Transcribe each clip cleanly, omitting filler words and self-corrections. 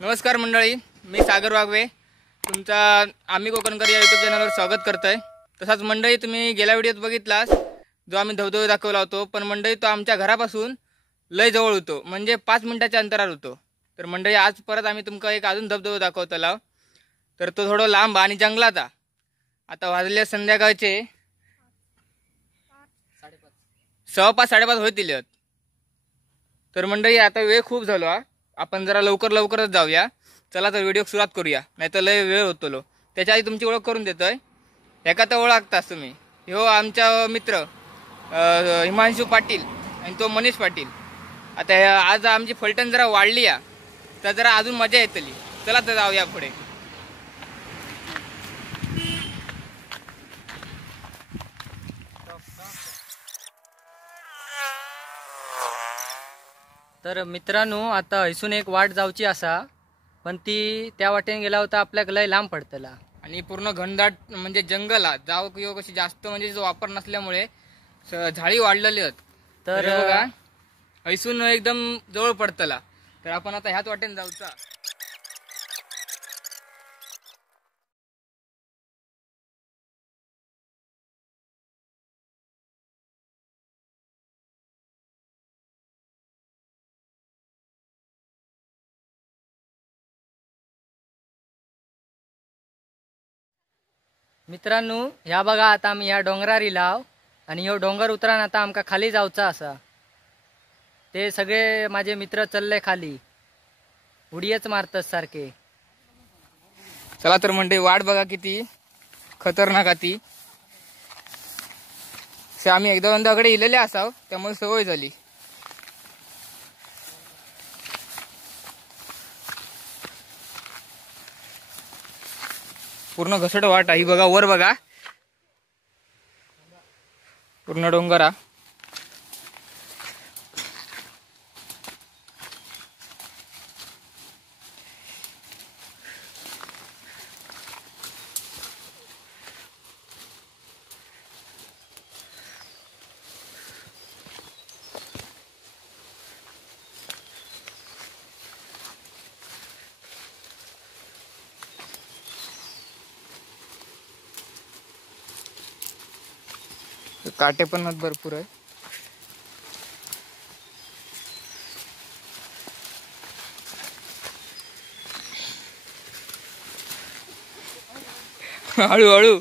नमस्कार मंडळी, मी सागर वाघवे तुमचा आम्ही कोकणकर या यूट्यूब चॅनलवर स्वागत करतोय। तसाच मंडळी तुम्ही गेल्या व्हिडिओत बघितलास जो आम्ही धबधबा दाखवला होतो, पण मंडळी तो आमच्या घरापासून लय जवळ होतो, म्हणजे 5 मिनिटाच्या अंतरावर होतो। तर मंडळी आज परत आम्ही तुमका एक अजून धबधबा दाखवतला, तर तो थोडा लांब आणि जंगलात। आता वाजले संध्याकाळचे 5:30 होतील। तर मंडळी आता वेळ खूप झालो, आपण जरा लवकरच जाऊया। चला तर व्हिडिओ सुरुवात करूया, नाहीतर लय वेळ होतो। त्याच्या आधी तुमची ओळख करून देतोय। एका तर ओळखतास तुम्ही, ह्यो आमचा मित्र हिमांशू पाटील आणि तो मनीष पाटील। आता आज आमची फलटण जरा वाढली तर जरा अजून मजा येतली। चला तर जाऊया पुढे। तर मित्रांनो, आता हयसून एक वाट जाऊची असा, पण ती त्या वाटेने गेला होता आपल्याक लय लांब पडतला आणि पूर्ण घनदाट म्हणजे जंगल जाऊ किंवा कशी जास्त म्हणजे जो वापर नसल्यामुळे झाडी वाढलेली आहेत। तर बघा हयसून एकदम जवळ पडतला, तर आपण आता ह्याच वाटेने जाऊचा। मित्रांनो, ह्या बघा आता आम्ही ह्या डोंगरार इलाव आणि ह्यो डोंगर उतरान आता आमका खाली जाऊचा असा। ते सगळे माझे मित्र चलले खाली, उडीच मारतात सारखे। चला तर म्हणजे वाट बघा किती खतरनाक ती। आम्ही एकदा दोनदाकडे इलेले असाव, त्यामुळे सवय झाली। पूर्ण घसट वाट आहे बघा, वर बघा पूर्ण डोंगरा। काटे पण भरपूर आहे। हळूहळू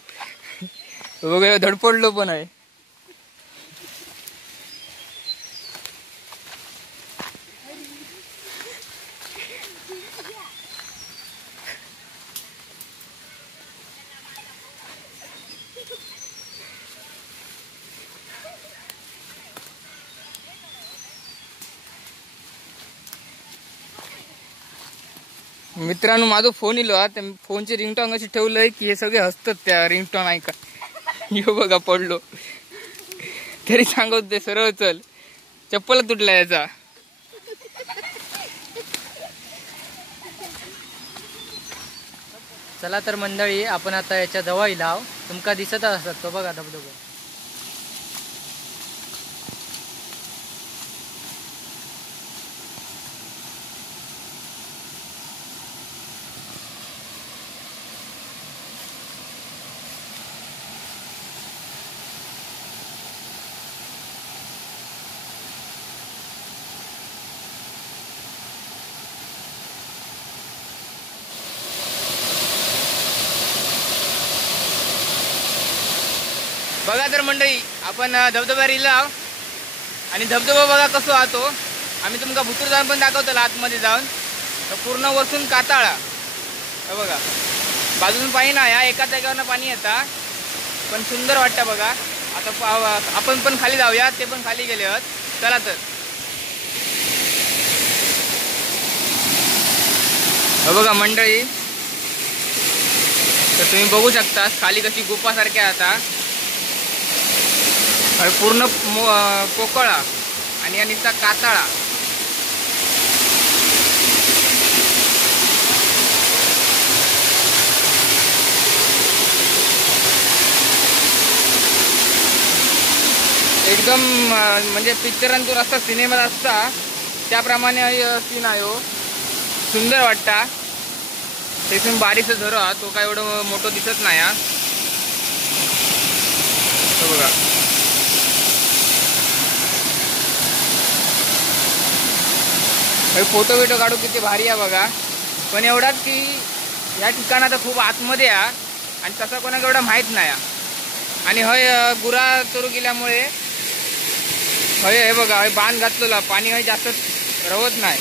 बघा, धडपडलो पण आहे। मित्रांनो, माझा फोन इलो, त्या फोनची रिंगटोन अशी ठेवलंय की हे सगळे हसतात त्या रिंगटोन ऐका। यो बघा पडलो, तरी सांगत ते सरळ चल, चप्पल तुटला याचा। चला तर मंडळी, आपण आता याच्या जवळ इलाव, तुमका दिसत असत तो बघा धबधबा। बघा तर मंडळी, आपण धबधब्यावर इलाव आणि धबधबा बघा कसो आतो। आम्ही तुमका भुतूर जाऊन पण दाखवतो आतमध्ये जाऊन। तर पूर्ण वरतून काताळा बघा, बाजून पाणी नाही, एका जागेवर पाणी येता, पण सुंदर वाटतं बघा। आता आपण पण खाली जाऊया, ते पण खाली गेले आहेत। चला तर बघा मंडळी, तर तुम्ही बघू शकता खाली कशी गुफा सारख्या आता, पूर्ण पोकळा आणि नुसता काताळा। एकदम म्हणजे पिक्चरांतून असता, सिनेमात असता त्याप्रमाणे सीन आहे हो। सुंदर वाटता. तिथून बारीकचा झरो हा, तो काय एवढं मोठं दिसत नाही हा. तो बघा फोटो बिटो काढू किती भारी आहे बघा. पण एवढाच की या ठिकाणात खूप आतमध्ये आहे आणि तसा कोणाला एवढा माहीत नाही. आणि हय गुरा चोरू गेल्यामुळे हय हे बघा हय बांध घातलेला, पाणी हय जास्त रवत नाही,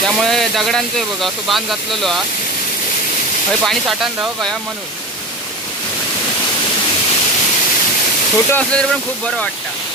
त्यामुळे दगडांचं बघा असं बांध घातलेलो हा. हय पाणी साठान राहू का म्हणून. छोटं असलं तरी पण खूप बरं वाटतं.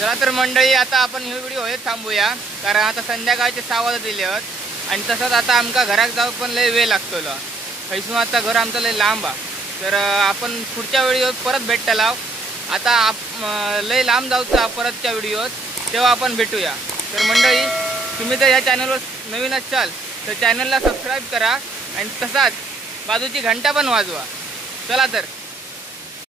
चला तर मंडळी, आता आपण हे व्हिडिओ हेच थांबूया, कारण आता संध्याकाळचे 6 वाजत दिले आहेत आणि तसंच आता आमका घरात जाऊ पण लय वेळ लागतो. हैसून आता घर आमचं लय लांब आहे. तर आपण पुढच्या व्हिडिओत परत भेटला. आता लय लांब जाऊचा परतच्या व्हिडिओत, तेव्हा आपण भेटूया. तर मंडळी, तुम्ही जर या चॅनलवर नवीन असाल तर चॅनलला सबस्क्राईब करा आणि तसाच बाजूची घंटा पण वाजवा. चला तर.